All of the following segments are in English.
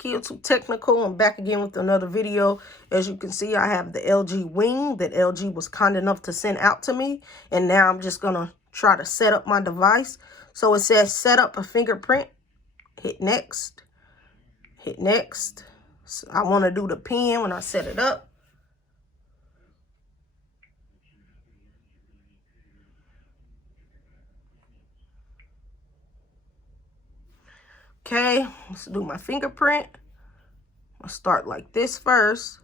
Kids Who Technical. I'm back again with another video. As you can see, I have the LG Wing that LG was kind enough to send out to me. And now I'm just going to try to set up my device. So it says set up a fingerprint. Hit next. Hit next. So I want to do the pin when I set it up. Okay, let's do my fingerprint. I'll start like this first.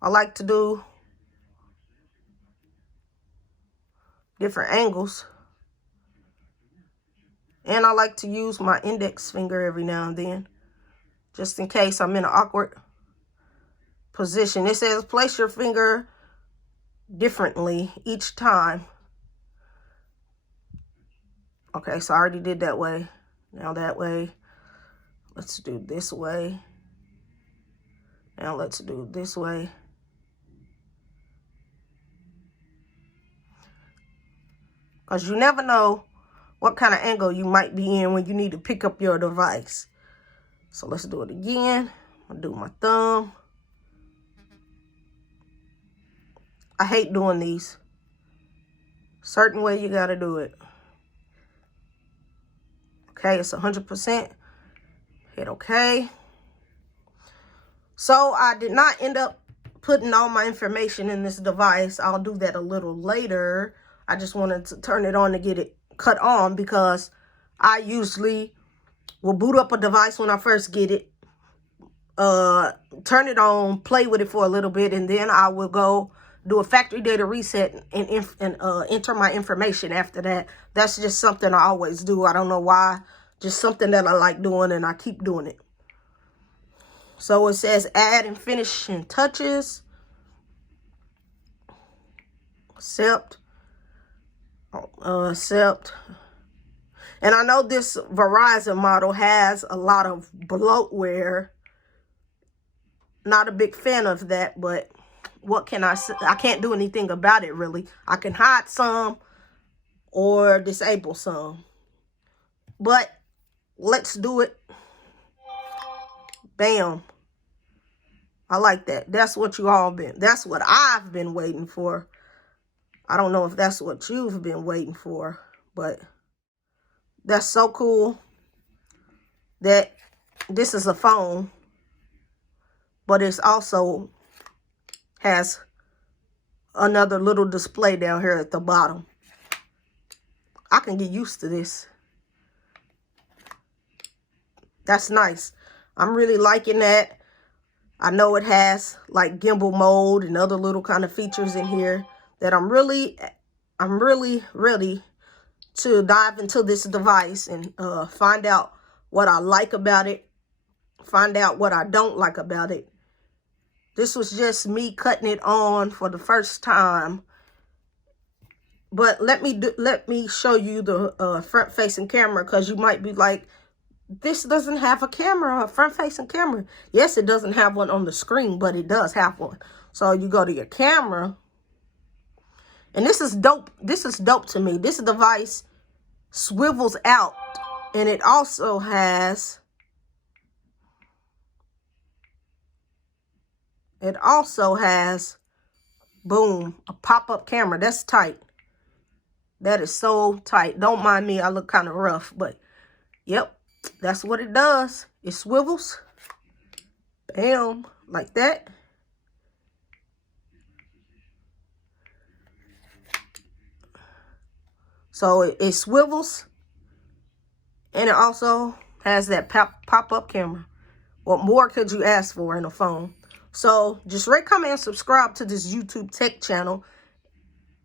I like to do different angles. And I like to use my index finger every now and then, just in case I'm in an awkward position. It says place your finger differently each time. Okay, so I already did that way. Now that way. Let's do this way. Now let's do this way. Because you never know what kind of angle you might be in when you need to pick up your device. So let's do it again. I'll do my thumb. I hate doing these. Certain way you got to do it. Okay, it's 100%. Hit OK. So I did not end up putting all my information in this device. I'll do that a little later. I just wanted to turn it on to get it cut on because I usually will boot up a device when I first get it, turn it on, play with it for a little bit, and then I will go do a factory data reset and enter my information after that. That's just something I always do. I don't know why. Just something that I like doing, and I keep doing it. So it says add and finishing touches. Accept. Accept. And I know this Verizon model has a lot of bloatware. Not a big fan of that, but what can I say? I can't do anything about it, really. I can hide some or disable some. But let's do it. Bam. I like that. That's what that's what I've been waiting for. I don't know if that's what you've been waiting for, but that's so cool that this is a phone, but it's also has another little display down here at the bottom. I can get used to this. That's nice. I'm really liking that. I know it has like gimbal mode and other little kind of features in here that I'm really ready to dive into this device and find out what I like about it, find out what I don't like about it. This was just me cutting it on for the first time. But let me show you the front-facing camera, because you might be like, this doesn't have a camera, a front-facing camera. Yes, it doesn't have one on the screen, but it does have one. So you go to your camera. And this is dope. This is dope to me. This device swivels out. And it also has... boom, a pop-up camera. That's tight. That is so tight. Don't mind me. I look kind of rough, but yep, that's what it does. It swivels. Bam, like that. So it swivels, and it also has that pop-up camera. What more could you ask for in a phone? So just rate, comment, and subscribe to this YouTube tech channel.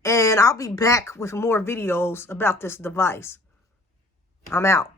And I'll be back with more videos about this device. I'm out.